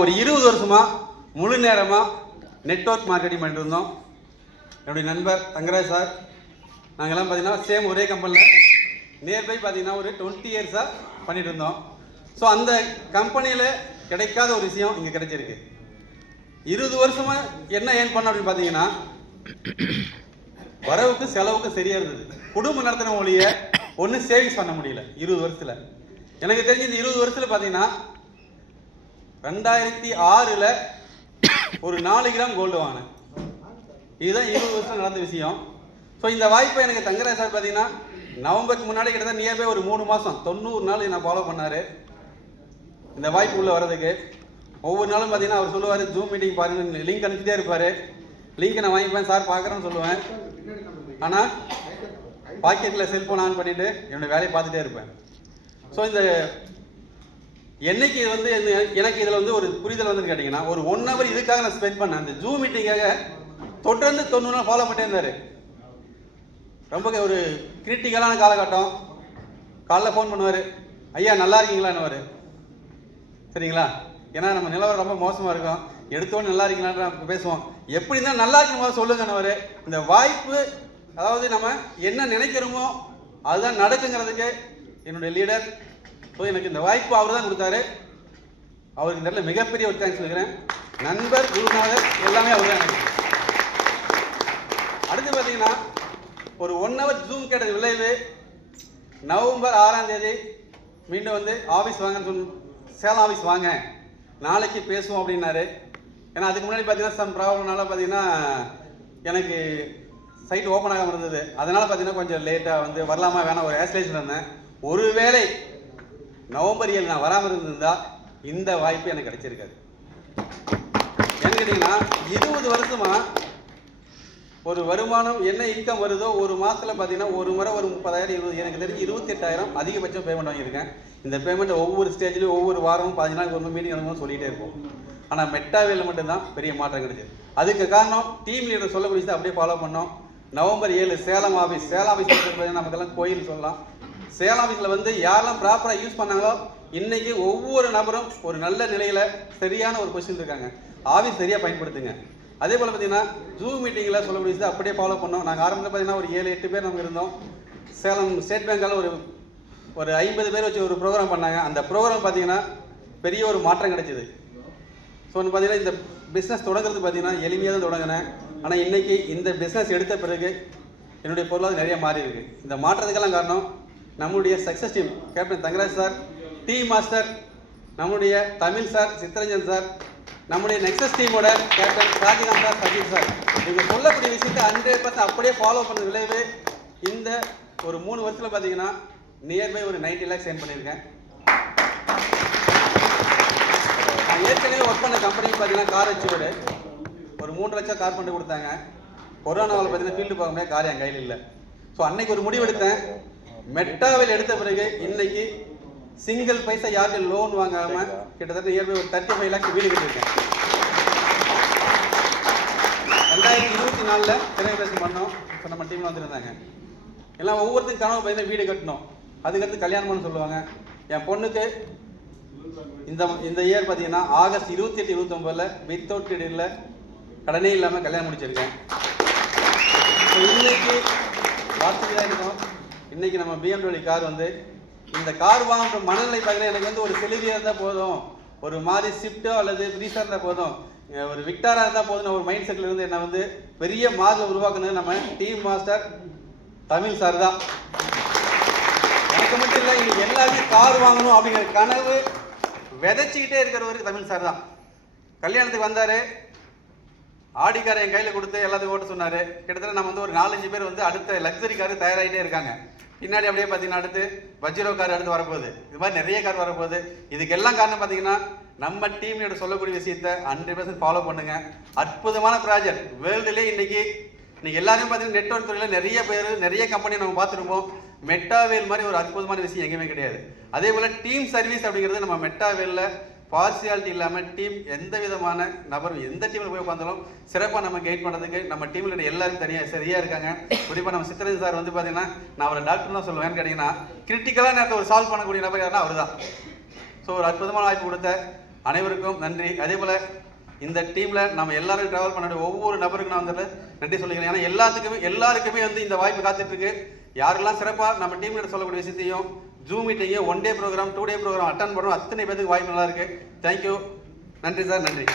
ஒரு 20 வருஷமா முழு நேரமா நெட்வொர்க் மார்க்கெட்டிங் பண்ணிட்டு இருந்தோம். என்னுடைய நண்பர் தங்கராஜ் சார் நாங்கெல்லாம் பார்த்தீங்கன்னா சேம் ஒரே கம்பெனியில் நியர்பை பார்த்தீங்கன்னா ஒரு 20 இயர்ஸாக பண்ணிட்டு இருந்தோம். ஸோ அந்த கம்பெனியில் கிடைக்காத ஒரு விஷயம் இங்கே கிடைச்சிருக்கு. 20 வருஷமா என்ன ஏன் பண்ண அப்படின்னு பார்த்தீங்கன்னா வரவுக்கு செலவுக்கு சரியா இருந்தது. குடும்ப நடத்தின ஒழிய ஒன்றும் சேவிங்ஸ் பண்ண முடியல 20 வருஷத்தில். எனக்கு தெரிஞ்சு இந்த 20 வருஷத்தில் பார்த்தீங்கன்னா 2006 ஒரு 4 கிராம் கோல்டு வாங்கினேன். இதுதான் 20 வருஷம் நடந்த விஷயம். ஸோ இந்த வாய்ப்பை எனக்கு தங்கராஜ் சார் பார்த்தீங்கன்னா நவம்பருக்கு முன்னாடி கிட்டத்தட்ட நியர்பை ஒரு 3 மாதம் 90 நாள் நான் ஃபாலோ பண்ணார். இந்த வாய்ப்பு உள்ள வர்றதுக்கு ஒவ்வொரு நாளும் பார்த்தீங்கன்னா அவர் சொல்லுவார் ஜூம் மீட்டிங் பாருங்க, லிங்க் அனுப்பிச்சிட்டே இருப்பார். லிங்க் நான் வாங்கிப்பேன் சார் பார்க்குறேன்னு சொல்லுவேன். ஆனால் பாக்கெட்டில் செல்ஃபோன் ஆன் பண்ணிவிட்டு என்னோடய வேலையை பார்த்துட்டே இருப்பேன். ஸோ இந்த என்னைக்கு வந்து எனக்கு இதில் வந்து ஒரு புரிதல் வந்து கேட்டிங்கன்னா ஒரு 1 ஹவர் இதுக்காக நான் ஸ்பெண்ட் பண்ணேன். அந்த ஜூம் மீட்டிங்காக தொடர்ந்து 90 நாள் ஃபாலோ பண்ணிட்டே இருந்தார். ரொம்ப ஒரு கிரிட்டிக்கலான காலகட்டம். காலைல ஃபோன் பண்ணுவார், ஐயா நல்லா இருக்கீங்களான்னு. சரிங்களா, ஏன்னா நம்ம நிலவரம் ரொம்ப மோசமாக இருக்கும். எடுத்தோன்னு நல்லா இருக்கீங்களான்னு பேசுவோம். எப்படி இருந்தால் நல்லா இருக்கும்போது சொல்லுங்கன்னு. இந்த வாய்ப்பு, அதாவது நம்ம என்ன நினைக்கிறோமோ அதுதான் நடக்குங்கிறதுக்கு என்னுடைய லீடர். ஸோ எனக்கு இந்த வாய்ப்பு அவர் தான் கொடுத்தாரு. அவருக்கு இந்த இடத்துல மிகப்பெரிய ஒரு தேங்க்ஸ் சொல்கிறேன். நண்பர், குருநாதர் எல்லாமே அவர் தான் எனக்கு. அடுத்து பார்த்தீங்கன்னா ஒரு 1 ஹவர் ஜூம் கேட்டது விளைவு நவம்பர் 6ஆம் தேதி மீண்டும் வந்து ஆஃபீஸ் வாங்கன்னு சொல்லி சேலம் ஆஃபீஸ் வாங்க நாளைக்கு பேசுவோம் அப்படின்னாரு. ஏன்னா அதுக்கு முன்னாடி பார்த்தீங்கன்னா சம் ப்ராப்ளம்னால பார்த்தீங்கன்னா எனக்கு சைட் ஓப்பன் ஆகாமல் இருந்தது. அதனால் பார்த்தீங்கன்னா கொஞ்சம் லேட்டாக வந்து வரலாமா வேணாம் ஒரு ஆஸ்லேஷன் இருந்தேன். ஒருவேளை நவம்பர் 7 நான் வராமல் இருந்திருந்தா இந்த வாய்ப்பு எனக்கு கிடைச்சிருக்காது. ஏன்னு கேட்டிங்கன்னா 20 வருஷமா ஒரு வருமானம் என்ன இன்கம் வருதோ ஒரு மாதத்தில் பார்த்தீங்கன்னா ஒரு முறை ஒரு 30,000 20, எனக்கு தெரிஞ்சு 28,000 அதிகபட்சம் பேமெண்ட் வாங்கியிருக்கேன். இந்த பேமெண்ட்டை ஒவ்வொரு ஸ்டேஜ்லேயும் ஒவ்வொரு வாரமும் 15 நாளுக்கு ஒரு மீட்டிங் நடக்கும் சொல்லிகிட்டே இருப்போம். ஆனால் மெட்டாவேல மட்டும்தான் பெரிய மாற்றம் கிடைச்சது. அதுக்கு காரணம் டீம் லீடர் சொல்லக்கூடிய அப்படியே ஃபாலோ பண்ணோம். நவம்பர் 7 சேலம் ஆஃபீஸ் பார்த்தீங்கன்னா நமக்கெல்லாம் கோயில் சொல்லலாம். சேலம் ஆஃபீஸில் வந்து யாரெல்லாம் ப்ராப்பராக யூஸ் பண்ணாங்களோ இன்றைக்கி ஒவ்வொரு நபரும் ஒரு நல்ல நிலையில் சரியான ஒரு பொசிஷன் இருக்காங்க. ஆஃபீஸ் சரியாக பயன்படுத்துங்க. அதே போல் பார்த்தீங்கன்னா ஜூம் மீட்டிங்கில் சொல்ல முடியாது அப்படியே ஃபாலோ பண்ணோம். நாங்கள் ஆரம்பத்தில் பார்த்தீங்கன்னா ஒரு 7-8 பேர் நமக்கு இருந்தோம். சேலம் ஸ்டேட் பேங்கால் ஒரு 50 பேர் வச்சு ஒரு ப்ரோக்ராம் பண்ணாங்க. அந்த ப்ரோக்ராம் பார்த்தீங்கன்னா பெரிய ஒரு மாற்றம் கிடைச்சிது. ஸோ வந்து பார்த்தீங்கன்னா இந்த பிஸ்னஸ் தொடங்குறது பார்த்தீங்கன்னா எளிமையாக தான் தொடங்கினேன். ஆனால் இன்றைக்கி இந்த பிஸ்னஸ் எடுத்த பிறகு என்னுடைய பொருளாதாரம் நிறைய மாறி இருக்குது. இந்த மாற்றத்துக்கெல்லாம் காரணம் நம்மளுடைய success team, captain Thangaraj sir, team master நம்முடைய தமிழ் சார், சித்தரஞ்சன் சார், நம்முடைய நெக்ஸஸ் டீமோட கேப்டன் ராஜகாந்த் சார், சதீஷ் சார். நீங்கள் சொல்லக்கூடிய விஷயத்தை 100% அப்படியே ஃபாலோ பண்ண விளைவு இந்த ஒரு 3 வருஷத்தில் பார்த்தீங்கன்னா நியர்பை ஒரு 90 lakhs ஏர்ன் பண்ணியிருக்கேன். நான் ஏற்கனவே ஒர்க் பண்ண கம்பெனிக்கு பார்த்தீங்கன்னா கார் வச்சு ஒரு 3 லட்சம் கார் பண்ணி கொடுத்தாங்க. கொரோனாவில் பார்த்தீங்கன்னா ஃபீல்டு பார்க்க முடியாது, கார் என் கையில் இல்லை. ஸோ அன்னைக்கு ஒரு முடிவு எடுத்தேன். மெட்டாவில் எடுத்த பிறகு இன்னைக்கு சிங்கிள் பைசா யாருக்கு லோன் வாங்காமல் கிட்டத்தட்ட நியர்பை ஒரு 35 lakhs வீடு கட்டியிருக்கேன். 2024 செலிப்ரேஷன் பண்ணோம். இப்போ நம்ம டீமில் வந்துருந்தாங்க எல்லாம் ஒவ்வொருத்தரும் கனவு பார்த்தீங்கன்னா வீடு கட்டணும், அதுக்கடுத்து கல்யாணம் பண்ண சொல்லுவாங்க. என் பொண்ணுக்கு இந்த இயர் பார்த்தீங்கன்னா ஆகஸ்ட் 28, 29 வித்தவுட் கிரெடிட்டில் கடனே இல்லாமல் கல்யாணம் முடிச்சிருக்கேன். இன்னைக்கு வார்த்தையாக இருக்கும். இன்னைக்கு நம்ம BMW கார் வந்து இந்த கார் வாங்குற மனநிலை பார்த்தீங்கன்னா எனக்கு வந்து ஒரு செலிவியாக இருந்தால் போதும், ஒரு மாதிரி ஸ்விஃப்ட்டோ அல்லது ப்ரீஸாக இருந்தால் போதும், ஒரு விக்டாராக இருந்தால் போதும் ஒரு மைண்ட் செட்டில் இருந்து என்ன வந்து பெரிய மாடலை உருவாக்குனது நம்ம டீம் மாஸ்டர் தமிழ் சார் தான். எனக்கு மட்டும் இல்லை, இன்னைக்கு எல்லாருமே கார் வாங்கணும் அப்படிங்கிற கனவு விதைச்சிக்கிட்டே இருக்கிறவருக்கு தமிழ் சார் தான். கல்யாணத்துக்கு வந்தார், ஆடி காரை என் கையில் கொடுத்து எல்லாத்தையும் ஓட்ட சொன்னார். கிட்டத்தட்ட நம்ம வந்து ஒரு 4-5 பேர் வந்து அடுத்த லக்ஸரி காரு தயாராகிட்டே இருக்காங்க. பின்னாடி அப்படியே பார்த்தீங்கன்னா அடுத்து வஜ்ரோ கார் அடுத்து வரப்போகுது. இது மாதிரி நிறைய கார் வரப்போகுது. இதுக்கு எல்லாம் காரணம் பார்த்தீங்கன்னா நம்ம டீமோட சொல்லக்கூடிய விஷயத்தை 100% ஃபாலோ பண்ணுங்க. அற்புதமான ப்ராஜெக்ட் வேர்ல்டுலேயே இன்னைக்கு எல்லாரும் பார்த்தீங்கன்னா நெட்வொர்க் துறையில் நிறைய பேர் நிறைய கம்பெனி நம்ம பார்த்துருப்போம். மெட்டாவேல் மாதிரி ஒரு அற்புதமான விஷயம் எங்கேயுமே கிடையாது. அதே போல் டீம் சர்வீஸ் அப்படிங்கிறது நம்ம மெட்டாவேலில் பார்சியாலிட்டி இல்லாமல் டீம் எந்த விதமான நபரும் எந்த டீமில் போய் உட்காந்தாலும் சிறப்பாக நம்ம கைட் பண்ணுறதுக்கு நம்ம டீமில் எல்லாரும் தனியாக சரியாக இருக்காங்க. குறிப்பாக நம்ம சித்தரஞ்சன் சார் வந்து பார்த்தீங்கன்னா நான் அவரை டாக்டர் தான் சொல்லுவேன்னு கேட்டிங்கன்னா கிரிட்டிக்கலாக நேரத்தை ஒரு சால்வ் பண்ணக்கூடிய நபர் யாருன்னா அவர் தான். ஸோ ஒரு அற்புதமான வாய்ப்பு கொடுத்த அனைவருக்கும் நன்றி. அதே போல் இந்த டீமில் நம்ம எல்லாரும் ட்ராவல் பண்ண ஒவ்வொரு நபருக்கும் நான் வந்து நன்றி சொல்லிக்கிறேன். ஏன்னா எல்லாருக்குமே வந்து இந்த வாய்ப்பு காத்துட்ருக்கு. யாரெல்லாம் சிறப்பாக நம்ம டீம்கிட்ட சொல்லக்கூடிய விஷயத்தையும் ஜூம் மீட்டிங்கு 1 டே ப்ரோக்ராம் 2 டே ப்ரோக்ராம் அட்டன் பண்ணுறோம் அத்தனை பேருக்கு வாய்ப்பு நல்லா இருக்குது. தேங்க்யூ. நன்றி சார். நன்றி.